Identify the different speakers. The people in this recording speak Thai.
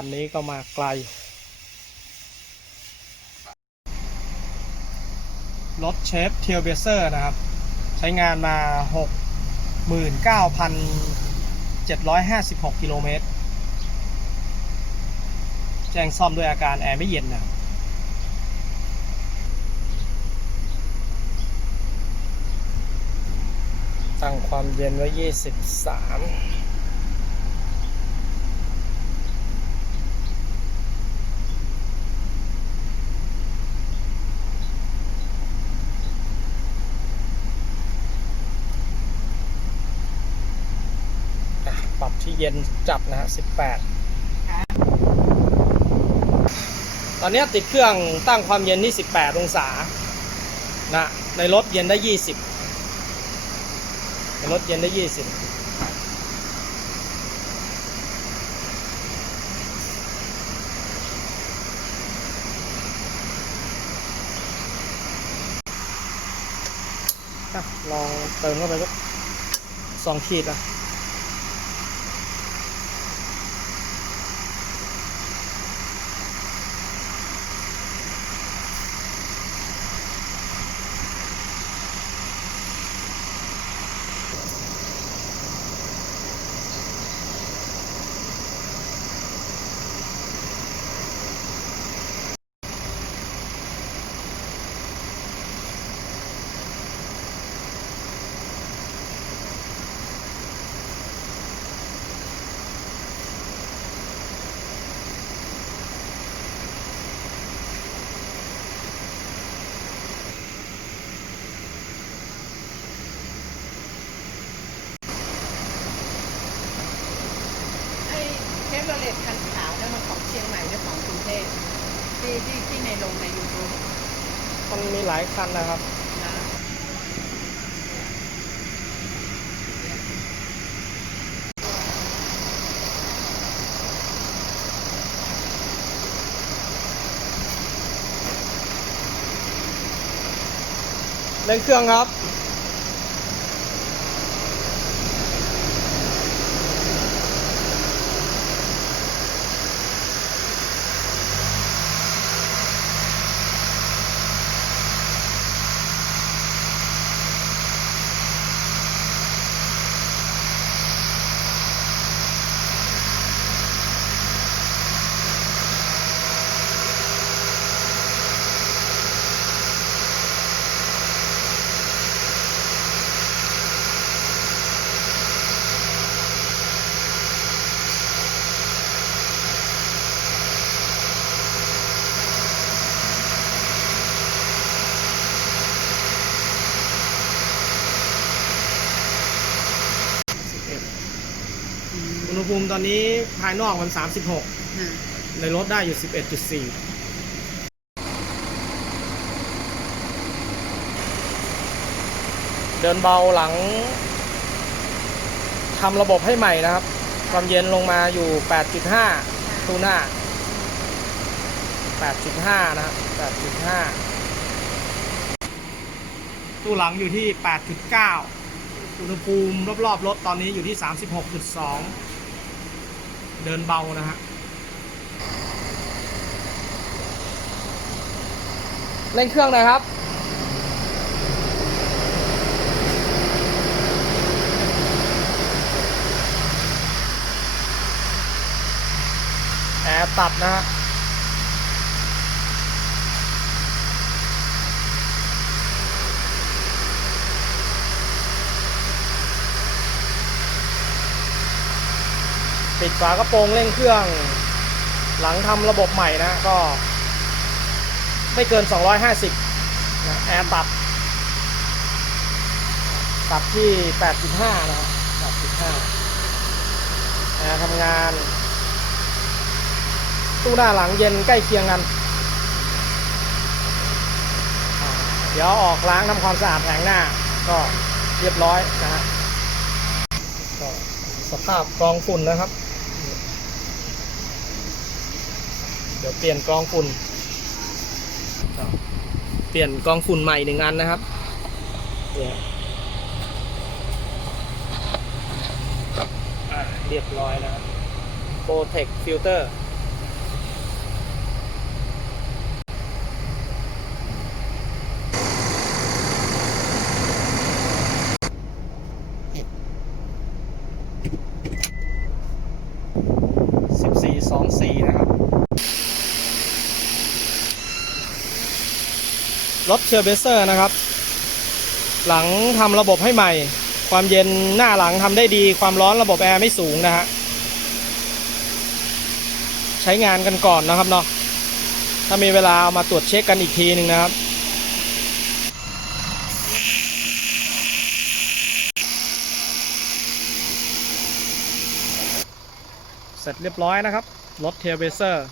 Speaker 1: คันนี้ก็มาไกล รถเชฟเทียเบเซอร์นะครับ ใช้งานมา 69,756 กิโลเมตร แจ้งซ่อมด้วยอาการแอร์ไม่เย็นนะตั้งความเย็นไว้ 23 อะปรับ ที่เย็นจัดนะฮะ18 ตอนนี้ติดเครื่องตั้งความเย็นที่ 18 องศานะในรถเย็นได้ 20 ในรถเย็นได้ 20ลองเติมเข้าไปสักสองขีดอะ
Speaker 2: ไอ้เช ฟโรเลตคันขาวนั่นมันของเชียงใหม่หรือของกรุงเทพที่ที่ที่ในลงในยูทูบ
Speaker 1: มันมีหลายคันนะครับ
Speaker 2: นะ
Speaker 1: เร่งเครื่องครับ ภูมิตอนนี้ภายนอกมัน 36
Speaker 2: ฮะ
Speaker 1: ในรถได้อยู่ 11.4เดินเบาหลังทำระบบให้ใหม่นะครับ ความเย็นลงมาอยู่ 8.5 ตู้หน้า 8.5 นะครับ 8.5 ตู้หลังอยู่ที่ 8.9 อุณหภูมิรอบๆรถตอนนี้อยู่ที่ 36.2 เดินเบานะฮะ เร่งเครื่องหน่อยครับ แอร์ตัดนะฮะ ปิดฝากระโปรงเร่งเครื่อง หลังทำระบบใหม่นะก็ ไม่เกิน 250นะแอร์ตัด ตัดที่ 8.5 นะ8.5แอร์ทำงาน ตู้หน้าหลังเย็นใกล้เคียงกัน เดี๋ยวออกล้างทำความสะอาดแผงหน้า ก็เรียบร้อยนะฮะสภาพกรองฝุ่นนะครับ เดี๋ยวเปลี่ยนกองฝุ่นเปลี่ยนกองฝุ่นใหม่หนึ่งอันนะครับเนี่ยอะเรียบร้อยนะครับโปรเทคฟิลเตอร์ นะครับ รถเชอร์เบเซอร์นะครับ หลังทำระบบให้ใหม่ ความเย็นหน้าหลังทำได้ดี ความร้อนระบบแอร์ไม่สูงนะฮะ ใช้งานกันก่อนนะครับเนาะ ถ้ามีเวลาเอามาตรวจเช็คกันอีกทีหนึ่งนะครับเสร็จเรียบร้อยนะครับ รถเทเบเซอร์